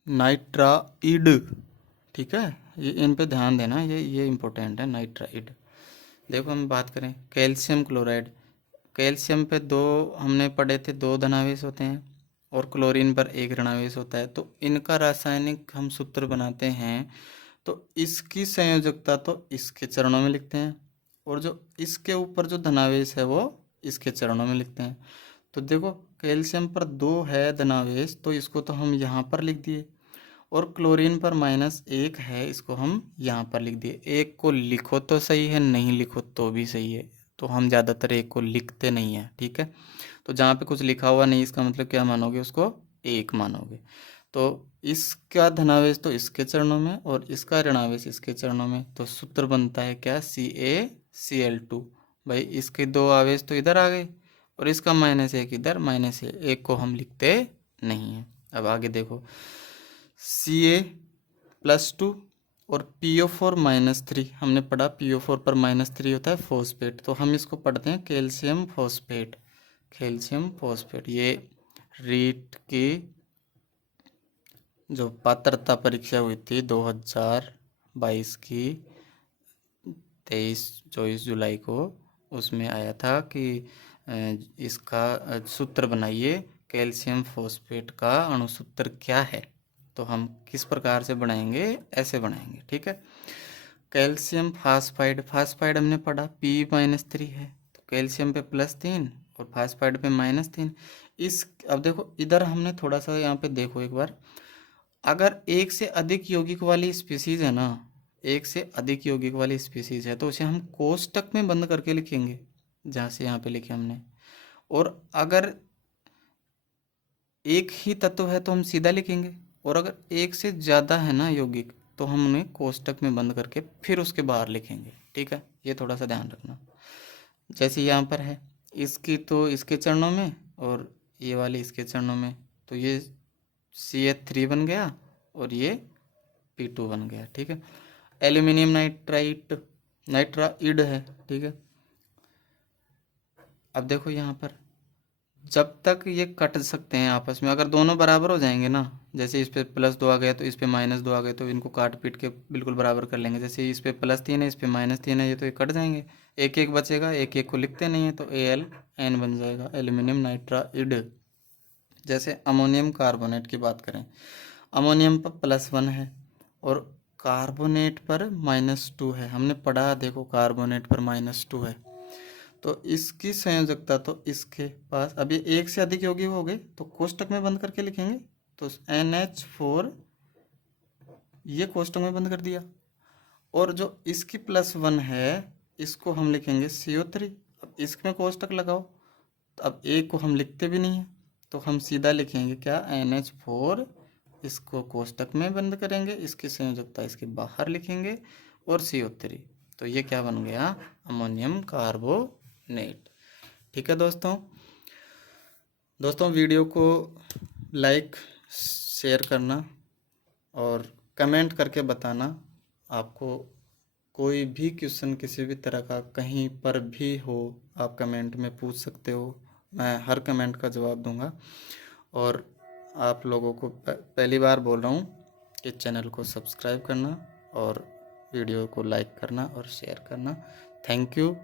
नाइट्राइड, ठीक है, ये इन पे ध्यान देना, ये इम्पोर्टेंट है, नाइट्राइड। देखो हम बात करें कैल्शियम क्लोराइड, कैल्शियम पे 2 हमने पढ़े थे, 2 धनावेश होते हैं, और क्लोरीन पर 1 ऋणावेश होता है। तो इनका रासायनिक हम सूत्र बनाते हैं, तो इसकी संयोजकता तो इसके चरणों में लिखते हैं, और जो इसके ऊपर जो धनावेश है वो इसके चरणों में लिखते हैं। तो देखो कैल्शियम पर 2 है धनावेश, तो इसको तो हम यहाँ पर लिख दिए, और क्लोरीन पर -1 है, इसको हम यहाँ पर लिख दिए। एक को लिखो तो सही है, नहीं लिखो तो भी सही है, तो हम ज़्यादातर एक को लिखते नहीं हैं। ठीक है, तो जहाँ पे कुछ लिखा हुआ नहीं, इसका मतलब क्या मानोगे, उसको 1 मानोगे। तो इसका धनावेश तो इसके चरणों में, और इसका ऋणावेश इसके चरणों में, तो सूत्र बनता है क्या, CaCl2। भाई इसके 2 आवेश तो इधर आ गए, और इसका -1 इधर, -1 को हम लिखते नहीं हैं। अब आगे देखो, Ca+2 और PO4 -3, हमने पढ़ा PO4 पर -3 होता है फॉस्फेट, तो हम इसको पढ़ते हैं कैल्शियम फॉस्फेट, कैल्शियम फॉस्फेट। ये रीट की जो पात्रता परीक्षा हुई थी 2022 की 23-24 जुलाई को, उसमें आया था कि इसका सूत्र बनाइए, कैल्शियम फॉस्फेट का अणुसूत्र क्या है। तो हम किस प्रकार से बनाएंगे, ऐसे बनाएंगे। ठीक है, कैल्शियम फास्फाइड, फास्फाइड हमने पढ़ा P-3 है, तो कैल्शियम पे +3 और फास्फाइड पे -3। अब देखो इधर हमने थोड़ा सा यहाँ पे देखो एक बार, अगर एक से अधिक यौगिक वाली स्पीसीज है ना, एक से अधिक यौगिक वाली स्पीसीज है, तो उसे हम कोष्टक में बंद करके लिखेंगे, जहाँ से यहाँ पे लिखे हमने। और अगर एक ही तत्व है तो हम सीधा लिखेंगे, और अगर एक से ज़्यादा है ना यौगिक, तो हम उन्हें कोष्टक में बंद करके फिर उसके बाहर लिखेंगे। ठीक है, ये थोड़ा सा ध्यान रखना। जैसे यहाँ पर है, इसकी तो इसके चरणों में, और ये वाली इसके चरणों में, तो ये CH3 बन गया, और ये P2 बन गया। ठीक है, एल्यूमिनियम नाइट्राइड है। ठीक है, अब देखो यहाँ पर, जब तक ये कट सकते हैं आपस में, अगर दोनों बराबर हो जाएंगे ना, जैसे इस पे +2 आ गया तो इस पे -2 आ गए, तो इनको काट पीट के बिल्कुल बराबर कर लेंगे। जैसे इस पे +3 है, इस पे -3 है, ये तो ये कट जाएंगे, एक एक बचेगा, एक एक को लिखते नहीं है, तो AlN बन जाएगा, एल्यूमिनियम नाइट्राइड। जैसे अमोनियम कार्बोनेट की बात करें, अमोनियम पर +1 है और कार्बोनेट पर -2 है। हमने पढ़ा, देखो कार्बोनेट पर -2 है, तो इसकी संयोजकता तो इसके पास, अब ये एक से अधिक यौगिक हो गए तो कोष्टक में बंद करके लिखेंगे, तो NH4 ये कोष्टक में बंद कर दिया, और जो इसकी +1 है इसको हम लिखेंगे CO3। अब इसमें कोष्टक लगाओ, तो अब एक को हम लिखते भी नहीं है तो हम सीधा लिखेंगे क्या, NH4, इसको कोष्टक में बंद करेंगे, इसकी संयोजकता इसके बाहर लिखेंगे और CO3, तो ये क्या बन गया, अमोनियम कार्बोनेट। ठीक है दोस्तों वीडियो को लाइक शेयर करना और कमेंट करके बताना, आपको कोई भी क्वेश्चन किसी भी तरह का कहीं पर भी हो, आप कमेंट में पूछ सकते हो, मैं हर कमेंट का जवाब दूंगा। और आप लोगों को पहली बार बोल रहा हूँ कि चैनल को सब्सक्राइब करना और वीडियो को लाइक करना और शेयर करना। Thank you.